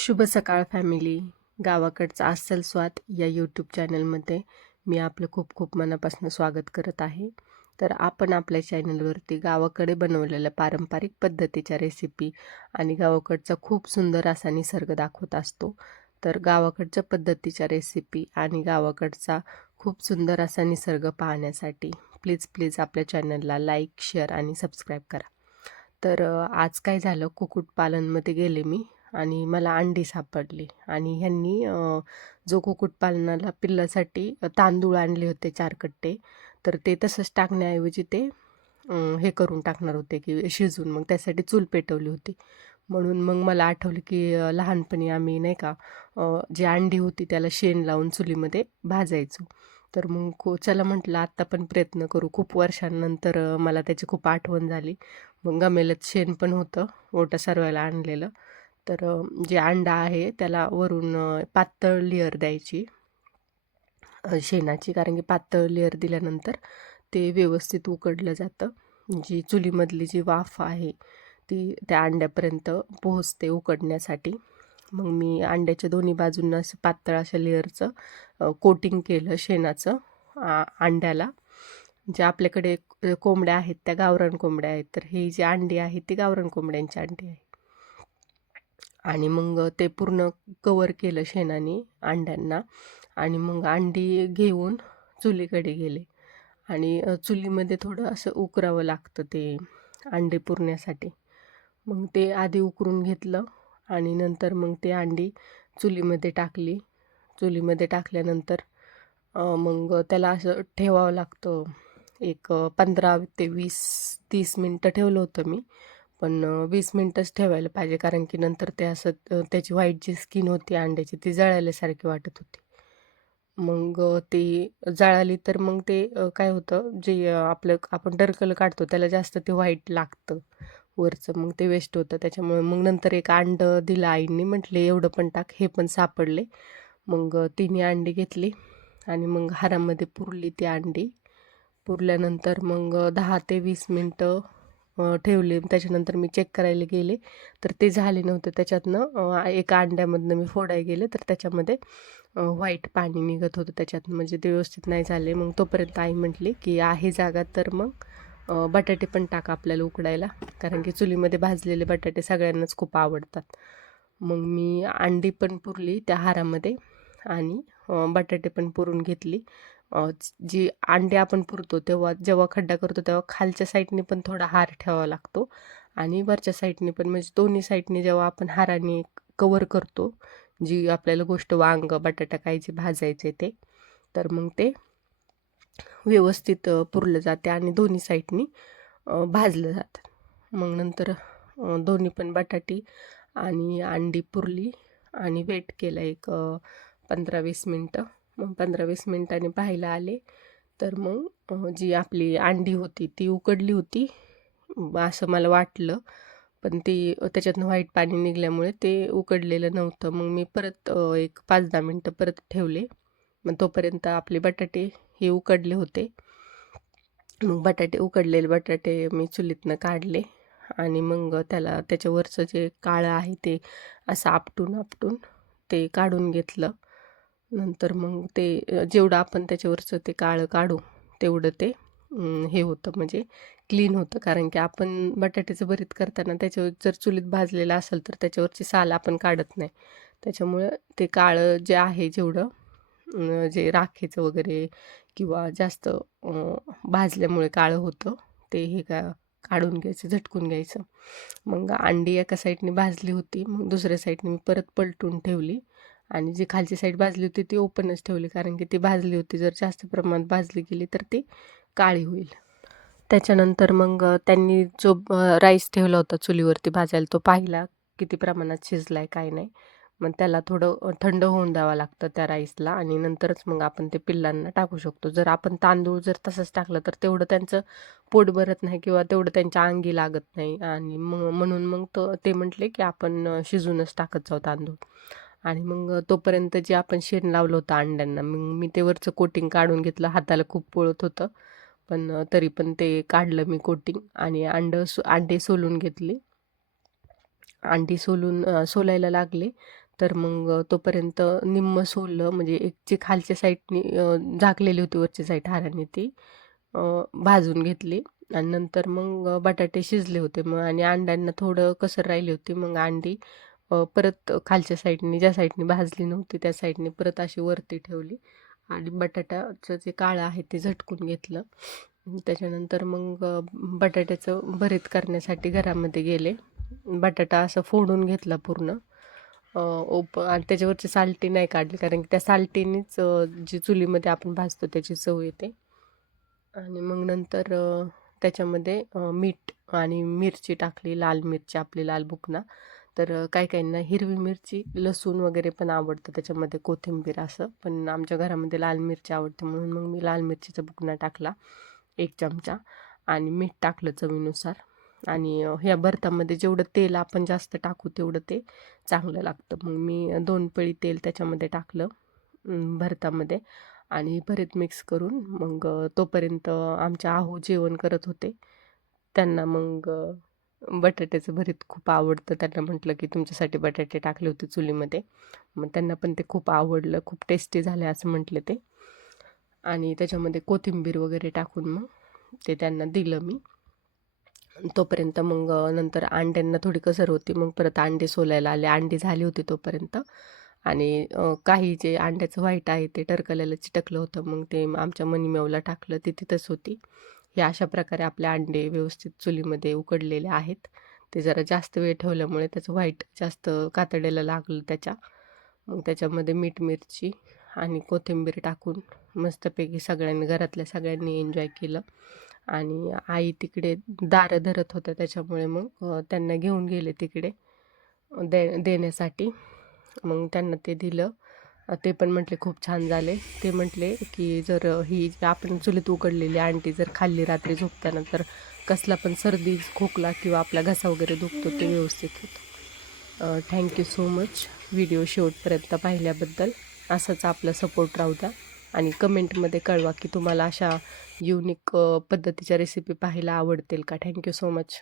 शुभ सकाळ फॅमिली. गावाकडचा अस्सल स्वाद या यूट्यूब चॅनलमध्ये मी आपलं खूप खूप मनापासून स्वागत करत आहे. तर आपण आपल्या चॅनलवरती गावाकडे बनवलेल्या पारंपरिक पद्धतीच्या रेसिपी आणि गावाकडचा खूप सुंदर असा निसर्ग दाखवत असतो. तर गावाकडच्या पद्धतीच्या रेसिपी आणि गावाकडचा खूप सुंदर असा निसर्ग पाहण्यासाठी प्लीज प्लीज आपल्या चॅनलला लाईक, शेअर आणि सबस्क्राईब करा. तर आज काय झालं, कुक्कुटपालनमध्ये गेले मी आणि मला अंडी सापडली आणि ह्यांनी जो कुक्कुटपालनाला पिल्लासाठी तांदूळ आणले होते 4 कट्टे. तर ते तसंच टाकण्याऐवजी ते हे करून टाकणार होते की शिजवून, मग त्यासाठी चूल पेटवली होती. म्हणून मग मला आठवलं की लहानपणी आम्ही नाही का जी अंडी होती त्याला शेण लावून चुलीमध्ये भाजायचो. तर मग चला म्हटलं आत्ता पण प्रयत्न करू. खूप वर्षांनंतर मला त्याची खूप आठवण झाली. मग गमेल्यात शेण पण होतं, ओटा सारवायला आणलेलं. तर जे अंडा आहे त्याला वरून पातळ लेअर द्यायची शेणाची, कारण की पातळ लेअर दिल्यानंतर ते व्यवस्थित उकडलं जातं. जी चुलीमधली जी वाफ आहे ती त्या अंड्यापर्यंत पोहोचते उकडण्यासाठी. मग मी अंड्याच्या दोन्ही बाजूंना असं पातळ अशा लेअरचं कोटिंग केलं शेणाचं अंड्याला. जे आपल्याकडे कोंबड्या आहेत त्या गावरान कोंबड्या आहेत, तर ही जी अंडी आहेत ती गावरान कोंबड्यांची अंडी आहे. आणि मग ते पूर्ण कवर केलं शेणाने अंड्यांना आणि मग अंडी घेऊन चुलीकडे गेले आणि चुलीमध्ये थोडं असं उकरावं लागतं ते अंडे पुरण्यासाठी. मग ते आधी उकरून घेतलं आणि नंतर मग ते अंडी चुलीमध्ये टाकली. चुलीमध्ये टाकल्यानंतर मग त्याला असं ठेवावं लागतं. एक 15 ते 20-30 मिनटं ठेवलं होतं मी. पण 20 मिनटंच ठेवायला पाहिजे, कारण की नंतर ते असं त्याची व्हाईट जी स्किन होती अंड्याची ती जळाल्यासारखी वाटत होती. मग ती जळाली तर मग ते काय होतं, जे आपलं आपण टरकलं काढतो त्याला जास्त ते व्हाईट लागतं वरचं, मग ते वेस्ट होतं. त्याच्यामुळे मग नंतर एक अंडं दिलं आईंनी, म्हटले एवढं पण टाक, हे पण सापडले. मग तिन्ही अंडी घेतली आणि मग हारामध्ये पुरली ती अंडी. पुरल्यानंतर मग 10 ते 20 मिनटं ठेवले. त्याच्यानंतर मी चेक करायला गेले तर ते झाले नव्हते. त्याच्यातनं एका अंड्यामधनं मी फोडायला गेले तर त्याच्यामध्ये व्हाईट पाणी निघत होतं त्याच्यातनं, म्हणजे ते व्यवस्थित नाही झाले. मग तोपर्यंत आई म्हटली की आहे जागा तर मग बटाटे पण टाका आपल्याला उकडायला, कारण की चुलीमध्ये भाजलेले बटाटे सगळ्यांनाच खूप आवडतात. मग मी अंडी पण पुरली त्या हारामध्ये आणि बटाटे पण पुरून घेतली. जी अंडे आपण पुरतो तेव्हा जेव्हा खड्डा करतो तेव्हा खालच्या साईडने पण थोडा हार ठेवावा लागतो आणि वरच्या साईडने पण, म्हणजे दोन्ही साईडने जेव्हा आपण हाराने कवर करतो जी आपल्याला गोष्ट, वांग बटाटा काय जे भाजायचे ते, तर मग ते व्यवस्थित पुरलं जाते आणि दोन्ही साईडनी भाजलं जातं. मग नंतर दोन्ही पण बटाटी आणि अंडी पुरली आणि वेट केलं एक 15-20 मिनटं. मग 15-20 मिनटांनी पाहायला आले तर मग जी आपली अंडी होती ती उकडली होती असं मला वाटलं, पण ती त्याच्यातनं व्हाईट पाणी निघाल्यामुळे ते उकडलेलं नव्हतं. मग मी परत एक 5-10 मिनटं परत ठेवले. मग तोपर्यंत आपले बटाटे हे उकडले होते. मग उकडलेले बटाटे मी चुलीतनं काढले आणि मग त्याच्यावरचं जे काळं आहे ते असं आपटून आपटून ते काढून घेतलं. नंतर मग ते जेवढं आपण त्याच्यावरचं ते काळं काढू तेवढं ते हे होतं, म्हणजे क्लीन होतं. कारण की आपण बटाट्याचं भरीत करताना त्याच्यावर जर चुलीत भाजलेलं असेल तर त्याच्यावरची साल आपण काढत नाही. त्याच्यामुळं ते काळं जे आहे जेवढं जे राखेचं वगैरे किंवा जास्त भाजल्यामुळे काळं होतं ते हे काढून घ्यायचं, झटकून घ्यायचं. मग अंडी एका साईडने भाजली होती, मग दुसऱ्या साईडने मी परत पलटून ठेवली आणि जी खालची साईड भाजली होती ती ओपनच ठेवली, कारण की ती भाजली होती, जर जास्त प्रमाणात भाजली गेली तर ती काळी होईल. त्याच्यानंतर मग त्यांनी जो राईस ठेवला होता चुलीवरती भाजायला तो पाहिला किती प्रमाणात शिजला आहे काय नाही. मग त्याला थोडं थंड होऊन द्यावं लागतं त्या राईसला आणि नंतरच मग आपण ते पिल्लांना टाकू शकतो. जर आपण तांदूळ जर तसंच टाकलं तर तेवढं त्यांचं पोट भरत नाही किंवा तेवढं त्यांच्या अंगी लागत नाही, आणि म्हणून मग ते म्हटले की आपण शिजूनच टाकत जाऊ तांदूळ. आणि मग तोपर्यंत जे आपण शेण लावलं होतं अंड्यांना, मग मी ते वरचं कोटिंग काढून घेतलं. हाताला खूप पोळत होतं, पण तरी पण ते काढलं मी कोटिंग आणि अंडे सोलून घेतली. अंडी सोलायला लागले तर मग तोपर्यंत निम्मं सोललं, म्हणजे एक जी खालच्या साईडनी झाकलेली होती वरची साईड हाराने ती भाजून घेतली. आणि नंतर मग बटाटे शिजले होते मग, आणि अंड्यांना थोडं कसर राहिली होती. मग अंडी परत खालच्या साईडनी, ज्या साईडनी भाजली नव्हती त्या साईडनी परत अशी वरती ठेवली आणि बटाट्याचं जे काळं आहे ते झटकून घेतलं. त्याच्यानंतर मग बटाट्याचं भरीत करण्यासाठी घरामध्ये गेले. बटाटा असं फोडून घेतला पूर्ण आणि त्याच्यावरची सालटी नाही काढली, कारण की त्या सालटीनीच जी चुलीमध्ये आपण भाजतो त्याची चव येते. आणि मग नंतर त्याच्यामध्ये मीठ आणि मिरची टाकली, लाल मिरची, आपली लाल बुकना. तर काही काहींना हिरवी मिरची, लसूण वगैरे पण आवडतं त्याच्यामध्ये, कोथिंबीर असं. पण आमच्या घरामध्ये लाल मिरची आवडते म्हणून मग मी लाल मिरचीचा बुकना टाकला 1 चमचा, आणि मीठ टाकलं चवीनुसार. आणि ह्या भरतामध्ये जेवढं तेल आपण जास्त टाकू तेवढं ते चांगलं लागतं. मग मी 2 पळी तेल त्याच्यामध्ये टाकलं भरतामध्ये, आणि भरीत मिक्स करून मग तोपर्यंत आमच्या आहू जेवण करत होते. त्यांना मग बटाट्याचं भरीत खूप आवडतं. त्यांना म्हटलं की तुमच्यासाठी बटाटे टाकले होते चुलीमध्ये. मग त्यांना पण ते खूप आवडलं, खूप टेस्टी झाले असं म्हटले ते. आणि त्याच्यामध्ये कोथिंबीर वगैरे टाकून मग ते त्यांना दिलं मी. तोपर्यंत मग नंतर अंड्यांना थोडी कसर होती, मग परत अंडे सोलायला आले. अंडी झाली होती तोपर्यंत. आणि काही जे अंड्याचं व्हाईट आहे ते टरकल्याला चिटकलं होतं, मग ते आमच्या मनीमेवला टाकलं, ती तिथंच होती. हे अशा प्रकारे आपले अंडे व्यवस्थित चुलीमध्ये उकडलेले आहेत. ते जरा जास्त वेळ ठेवल्यामुळे त्याचं व्हाईट जास्त कातडेला लागलं त्याच्या. मग त्याच्यामध्ये मीठ, मिरची आणि कोथिंबीर टाकून मस्तपैकी सगळ्यांनी, घरातल्या सगळ्यांनी एन्जॉय केलं. आणि आई तिकडे दारं धरत होत्या, त्याच्यामुळे मग त्यांना घेऊन गेले तिकडे देण्यासाठी. मग त्यांना ते दिलं. ते पण म्हटले खूप छान झाले. ते म्हटले की जर ही जी आपण चुलीत उकडलेली अंडी जर खाल्ली रात्री झोपताना, तर कसला पण सर्दी, खोकला किंवा आपला घसा वगैरे दुखतो ते व्यवस्थित होतं. थँक्यू सो मच व्हिडिओ शेवटपर्यंत पाहिल्याबद्दल. असंच आपला सपोर्ट राहू द्या, आणि कमेंटमध्ये कळवा की तुम्हाला अशा युनिक पद्धतीच्या रेसिपी पाहायला आवडतील का. Thank you so much.